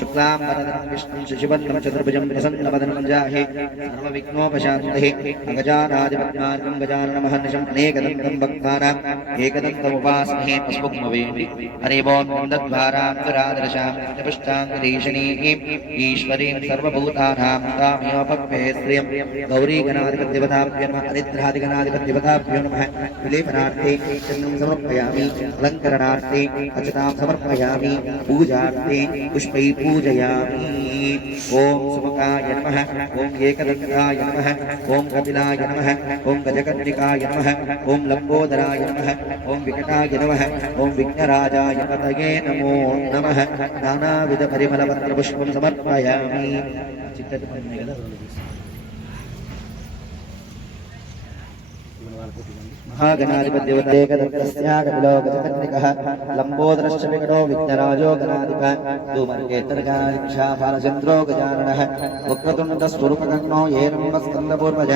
शुक्लां वरदं विष्णुं शशिवर्णं चतुर्भुजं प्रसन्नवदनं जाहे सर्वविघ्नोपशान्तये अगजानादिपद्मार्गं गजाननमहर्निशम् अनेकदन्तं भक्तानाम् एकदन्तमुपास्महे पशुभुग्मवेणि हरि ओं नन्दद्वारान्तरादर्शां नित्यपुष्टाङ्गरीषणीं ईश्वरीं सर्वभूतानां तामेवपक्वे श्रियं गौरीगणाधिपतिदेवताभ्यो नमः हरिद्रादिगणाधिपतिदेवताभ्यो नमः विलेपनार्थे चन्दनं समर्पयामि अलङ्करणार्थे अक्षतां समर्पयामि पूजार्थे पुष्पै पूजयामि ओं सुमुखाय नमः ओं एकदन्ताय नमः ओं कपिलाय नमः ओं गजकर्णिकाय नमः ओं लंबोदराय नमः ओं विकटाय नमः ओं विघ्नराजाय पतये नमो नमः नानाविध परिमलपत्रपुष्पं समर्पयामि महागणाधिपतिदेवते कदन्तस्यागतिलो गजकर्णिकः लंबोदरश्च विकटो विघ्नराजो गणाधिपः धूमकेतर्गाक्षाफलचन्द्रो गजाननः वक्रतुण्डस्वरूपकर्णो येनम्बस्कन्दपूर्वज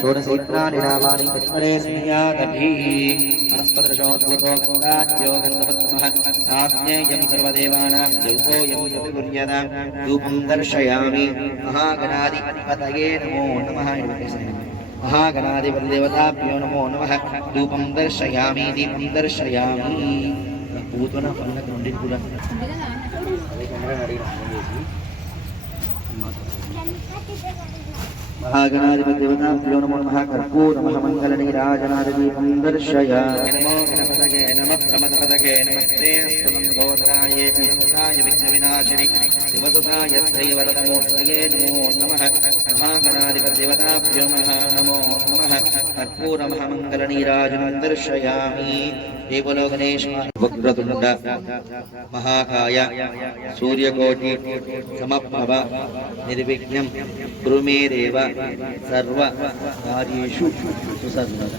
षोडशैत्राणि नामानि तत्परे स्मृयादभिः वनस्पतिर्षोद्भूतो गङ्गाद्यो गन्धपद्मः आज्ञेयं सर्वदेवानां जौपोऽयं प्रतिकुर्यतां धूपं दर्शयामि महागणाधिपतये नमो नमः महागणाधिपतिदेवताभ्यो नमो नमः धूपं दर्शयामि दीपं दर्शयामि पूतना पन्नक నుండి కూడా महागणाधिपतिदेवताभ्यो नमो नमः कर्पूरमहामङ्गलनीराजनादीपं दर्शयामि नमो गणपतये नमः प्रमदपतये नमस्ते अस्तु मन्दोदराय कल्पताय विघ्नविनाशिनि शिवसुताय श्रीवरदमूर्तये नमो नमः महागणाधिपतिदेवताभ्यो नमो नमः कर्पूरमहामङ्गलनीराजनं दर्शयामि देवलो गणेश वक्रतुण्ड महाकाय सूर्यकोटि समप्रभ निर्विघ्नं कुरु मे देव सर्व कार्येषु सुसर्वदा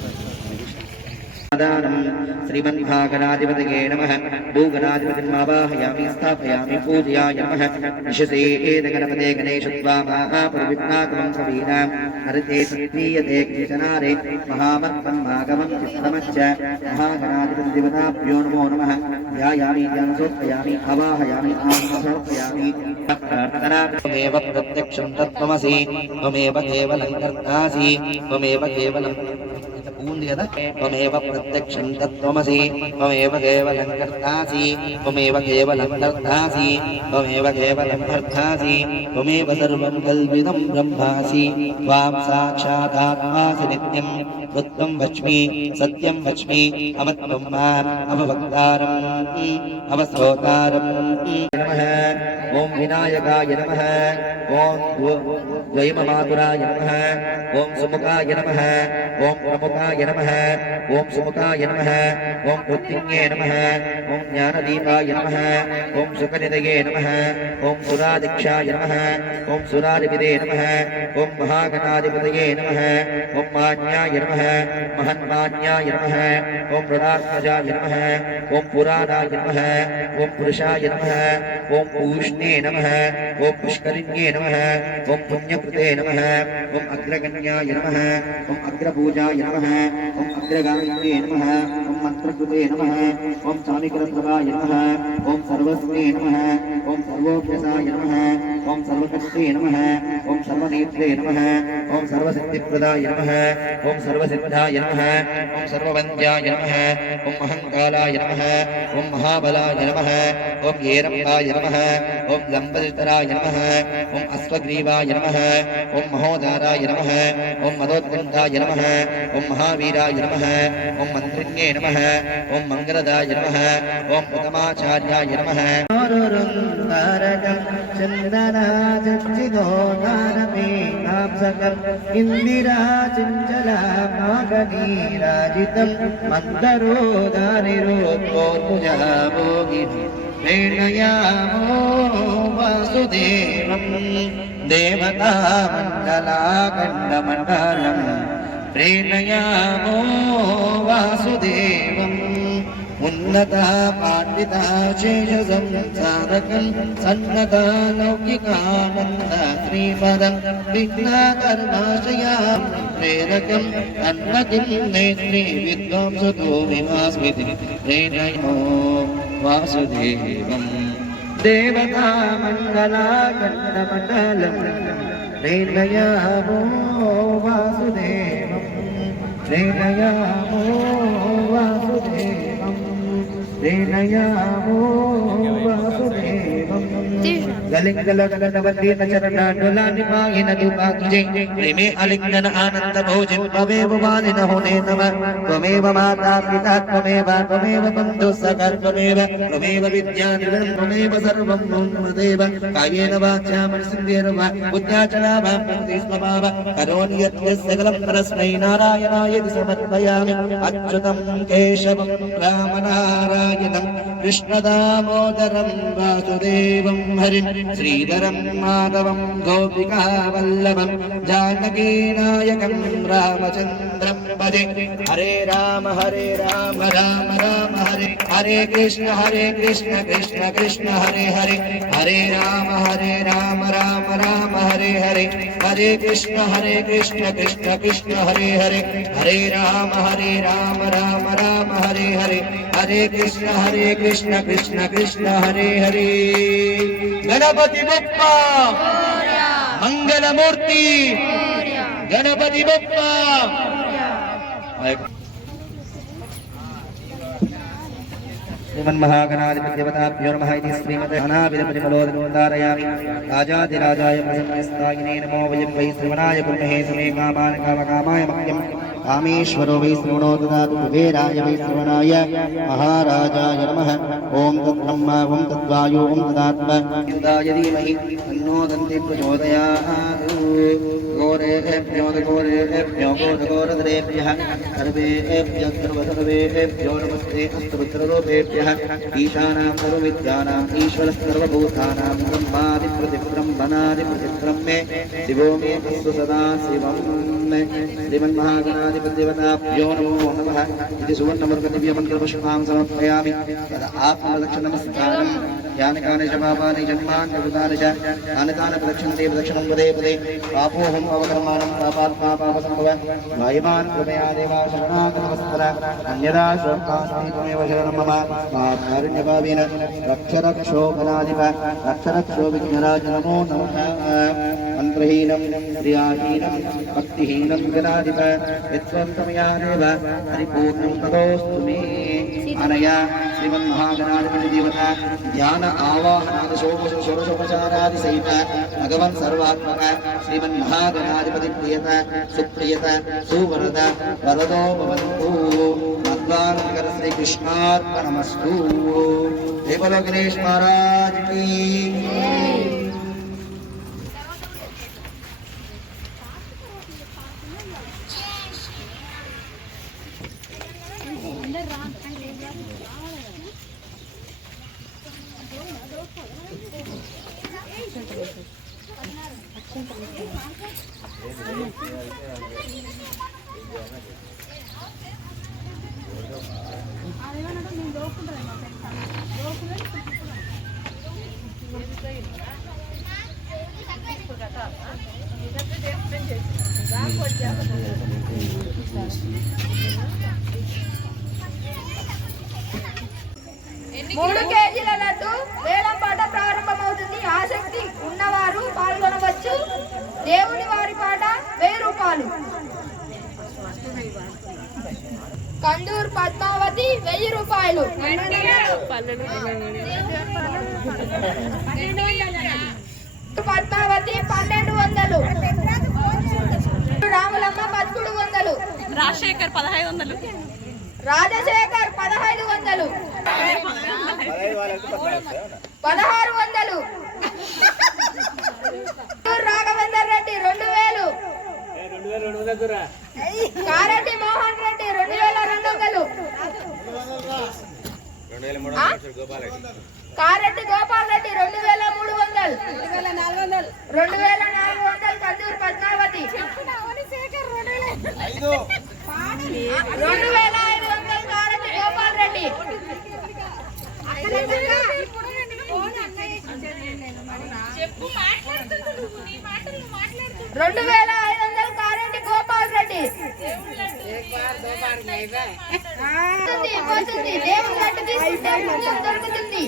श्रीमन्महागणाधिपतये नमः भूगणाधिपतिमावाहयामि स्थापयामि पूजयामि नमः विशसेदगणपते गणेशत्वामाहापरिविघ्नागमं कवीनां हरते सत्क्रियते किञ्चनारे महामत्तं मागमं चित्तमच्च महागणाधिपतिदेवताभ्यो नमो नमः ध्यायामि ध्यानसोत्पयामि आवाहयामि आत्मसमर्पयामि प्रार्थनामेव प्रत्यक्षं तत्त्वमसि त्वमेव केवलं कर्तासि त्वमेव केवलं त्वमेव प्रत्यक्षं तत्त्वमसि त्वमेव केवलं कर्तासि त्वमेव केवलं कर्तासि त्वमेव केवलं भर्तासि त्वमेव सर्वं कल्पितं ब्रह्मासि त्वां साक्षादात्मासि नित्यं वृत्तं वच्मि सत्यं वच्मि अवत्वं माम् अववक्तारम् अवस्तोतारम् नमः ॐ विनायकाय नमः ॐ द्वैममातुराय नमः ॐ सुमुखाय नमः ॐ प्रमुखाय नमः ॐ सुमुखाय नमः ॐ कृत्तिज्ञे नमः ॐ ज्ञानदीपाय नमः ॐ सुखनिधये नमः ॐ सुरादिक्षाय नमः ॐ सुरादिविदे नमः ॐ महागणाधिपतये नमः ॐ मान्याय नमः महन्मान्याय नमः ॐ प्रदात्मजाय नमः ॐ पुराणाय नमः ॐ पुरुषाय नमः ॐ पूष्णे नमः ॐ पुष्करिण्ये नमः ॐ पुण्यकृते नमः ॐ अग्रगण्याय नमः ॐ अग्रपूजाय नमः ॐ अग्रगामिन्ये नमः ॐ मन्त्रकृते नमः ॐ स्वामिकरप्रभाय नमः ॐ सर्वस्वे नमः ॐ सर्वोभ्यसाय नमः ॐ सर्वकर्ते नमः ॐ सर्वनेत्रे नमः ॐ सर्वसिद्धिप्रदाय नमः ॐ सर्वसिद्धाय नमः ॐ सर्ववन्द्याय नमः ॐ महङ्कालाय नमः ॐ महाबलाय नमः ॐ हेरम्बाय नमः ॐ लम्बोदराय नमः ॐ अश्वग्रीवाय नमः ॐ महोदाराय नमः ॐ मदोत्कण्ठाय नमः ॐ महावीराय नमः ॐ मन्त्रिण्ये नमः ॐ मङ्गलदाय नमः ॐ उत्तमाचार्याय नमः इंदिराचञ्चलामागनीराजितं मन्दरोदानिरोद्भोगुजाभोगिनि प्रेणयामो वासुदेवं देवतामण्डलाखण्डमण्डलं प्रेणयामो वासुदेवम् उन्नता पाण्डिता शेषसंसारकं सन्नता लौकिकानन्द श्रीपदं विघ्नाकर्माशयां प्रेरकं तन्मतिं नेत्रे विद्वांसतो विमास्मिति प्रेरयो वासुदेवं దేవతా మంగళాకంఠమండలం ప్రేరయామో వాసుదేవం ప్రేరయామో వాసుదేవం ప్రేరయామో వాసుదేవం గలింగలగలవల్లీన చరణాడులాని మాయిన దుపాకుజే ప్రేమే అలింగన ఆనంద భోజన్ త్వమేవ వాలిన హునే నమ త్వమేవ మాతా పితా త్వమేవ బంధు సఖా త్వమేవ విద్యానిలయం త్వమేవ సర్వం మమ కాయేన వాచా మనసేంద్రియేణ వా బుద్ధ్యాచలా వాం ప్రతిస్మభావ కరోమి యత్ సకలం పరస్మై నారాయణాయేతి సమర్పయామి అచ్యుతం కేశవం రామనారాయణం కృష్ణదామోదరం వాసుదేవం హరిం శ్రీధరం మాధవం గోపికా వల్లభం జానకీనాయకం రామచంద్రం భజే హరే రామ రామ రామ హరే హరే కృష్ణ కృష్ణ కృష్ణ హరే హరే హరే రామ రామ రామ హరే హరే హరే కృష్ణ కృష్ణ కృష్ణ హరే హరే హరే రామ రామ హరే హరే హరే కృష్ణ కృష్ణ కృష్ణ హరే హరే గణపతి బప్ప మంగళమూర్తి గణపతి బప్ప श्रीमन्महागणाधिपत्यवताभ्यो नमः इति श्रीमते अनाविधपरिमलोदनोद्धारयामि राजाधिराजाय प्रसन्नस्तायिने नमो वयं वै श्रवणाय कुर्महे समे कामान् कामकामाय मह्यं कामेश्वरो वै श्रवणो ददातु कुबेराय वै श्रवणाय महाराजाय नमः ॐ तद्ब्रह्मा ॐ तद्वायु ॐ तदात्मा युदाय धीमहि तन्नो दन्ति प्रचोदयात् घोरेभ्यो घोरधरेभ्यः सर्वेभ्यः सर्वसर्वेभ्यो नमस्ते अस्तुरुद्ररूपेभ्यः ईशानां सर्वविद्यानाम् ईश्वरः सर्वभूतानां ब्रह्मादिप्रतिब्रह्मणादिप्रतिब्रह्मे शिवो मे तस्तु सदा शिवम् श्रीमन्महागणाधिपत्यवताभ्यो नमो नमः इति सुवर्णवर्गदिव्यमन्त्रपुष्पां समर्पयामि तदा आत्मलक्षणमस्कारं यानि कानि च पापानि जन्मानि कृतानि च तानि तानि प्रदक्षिणते प्रदक्षिणं पदे पदे पापोऽहम् अवकर्माणं पापात्मा पापसम्भव वायुमान् कृपया देवा शरणागतवत्सल अन्यदा शोकास्ति त्वमेव शरणं मम कारुण्यभावेन रक्षरक्षोभनाधिप रक्षरक्षो विघ्नराज नमो नमः मन्त्रहीनं क्रियाहीनं भक्तिहीनं जनाधिप यत्स्वन्तमया देव परिपूर्णं ततोऽस्तु मे अनया श्रीमन्महागणाधिपति देवता ध्यान आवाहनादि षोडशोपचारादि सहित भगवन् सर्वात्मक श्रीमन्महागणाधिपति प्रियत सुप्रियत सुवरद वरदो भवन्तु भगवान् श्री कृष्णार्पणमस्तु। जय बोलो गणेश महाराज की। మూడు కేజీల లడ్డు వేలం పాట ప్రారంభమవుతుంది. ఆసక్తి ఉన్నవారు పాల్గొనవచ్చు. దేవుని వారి పాట 1000 రూపాయలు. కందూర్ పద్మావతి 1000 రూపాయలు. పద్మావతి 1200. రాములమ్మ 1100. రాజశేఖర్ 1500. రాజశేఖర్ 1500. 1600. రాఘవేందర్ రెడ్డి 2000. కారెడ్డి మోహన్ రెడ్డి 2200. కారెడ్డి గోపాల్ రెడ్డి 2300. 2400. కందూరు పద్మావతి 2500. కారెడ్డి గోపాల్ రెడ్డి 2500. కారెడ్డి గోపాల్ రెడ్డి పోతుంది. దేవుని లడ్డు తీసుకుంటే పుణ్యం దొరుకుతుంది.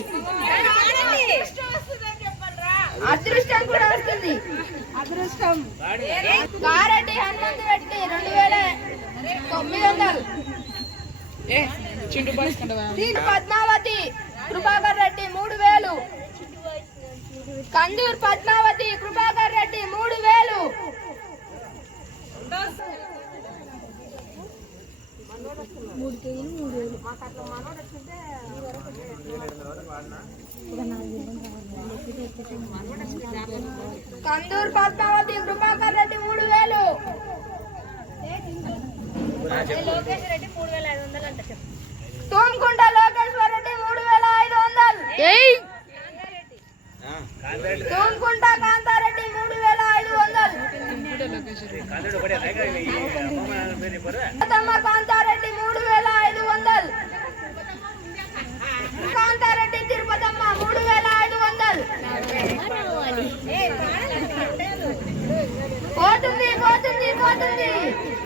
అదృష్టం కూడా వస్తుంది. కారెడ్డి హనుమంతు రెడ్డి 2900. పద్మావతి కృపాకర్ రెడ్డి 3000. కందూర్ పద్మావతి కృపాకర్ రెడ్డి 3000. కందూర్ పద్మావతి కృపాకర్ రెడ్డి 3000. తోంకుంట లోకేశ్వర్ రెడ్డి 3500. తోంకుంట కాంతారెడ్డి 3500. కాంతారెడ్డి 3500. కాంతారెడ్డి తిరుపతమ్మ 3500. పోతుంది పోతుంది పోతుంది.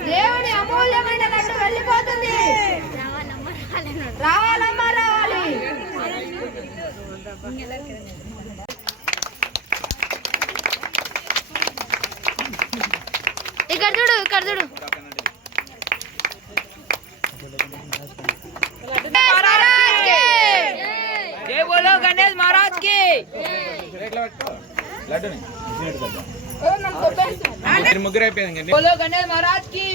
దేవుని అమూల్యమైన లడ్డు వెళ్ళిపోతుంది. రావాలమ్మా రావాలి. ఇక్కడ చూడు ఇక్కడ చూడు. जय बोलो गणेश महाराज की ముగ్గురు అయిపోయింది. बोलो गणेश महाराज की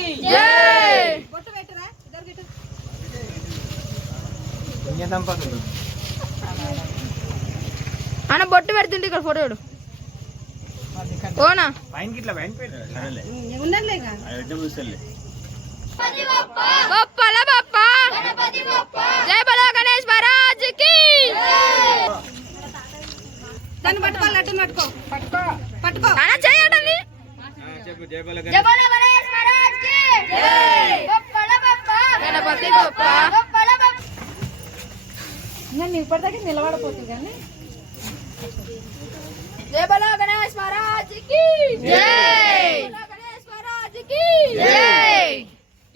అన్న బొట్టు పెడుతుంటే ఇక్కడ ఫోటో చూడు. ఓనా బొప్పల బొప్ప. జై బలో గణేష్ మహారాజ్ కి. దాన్ని పట్టుకో లడ్డు పట్టుకో పట్టుకో పట్టుకో అన్న చేయడండి. జై బలో గణేష్ మహారాజ్ కి. బొప్పల బొప్ప గణపతి బొప్ప. బొప్పల బొప్ప. నేను ఇప్పటిదాకా నిలబడపోతుంది కానీ. జై బలో గణేష్ మహారాజ్ కి. జై గణేష్ మహారాజ్ కి. జై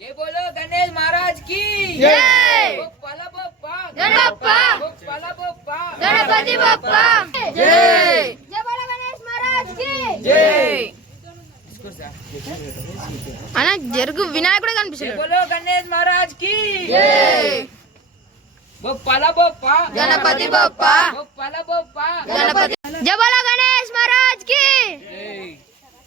जय बोलो गणेश महाराज की జై बोला बोप्पा గణప बोला बोप्पा గణపతి బొప్ప. జై జై బలో గణేష్ మహారాజ్ కి. జై అన్న జరుగు వినాయకుడే जय కనిపిస్తాడు. बोलो गणेश महाराज की జై बोला बोप्पा గణపతి బొప్ప. बोला बोप्पा గణపతి. జై బలో గణేష్ మహారాజ్ కి.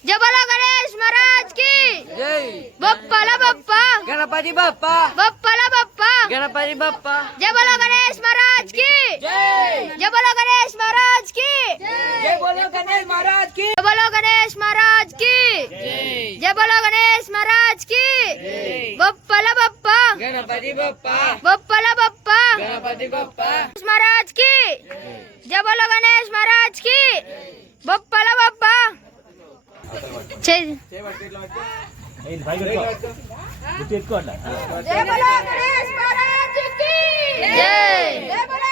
జై బలో గణేష్ మహారాజ్ కి. जय బొప్పల బొప్ప गणपति बप्पा బొప్పల బొప్ప. गणपति बप्पा జై బలో గణేష్ మహారాజ్ కి. जय జై బలో గణేష్ మహారాజ్ కి. जय बोलो गणेश महाराज की జై బలో గణేష్ మహారాజ్ కి. జై బలో గణేష్ మహారాజ్ కి. బొప్పల బొప్ప गणपति बप्पा బొప్పల బొప్ప. गणपति बप्पा మహారాజ్ కి. జై బలో గణేష్ మహారాజ్ కి. బొప్పల బొప్ప. జై బలో గణేష్ మహారాజ్ కి. జై. జై బలో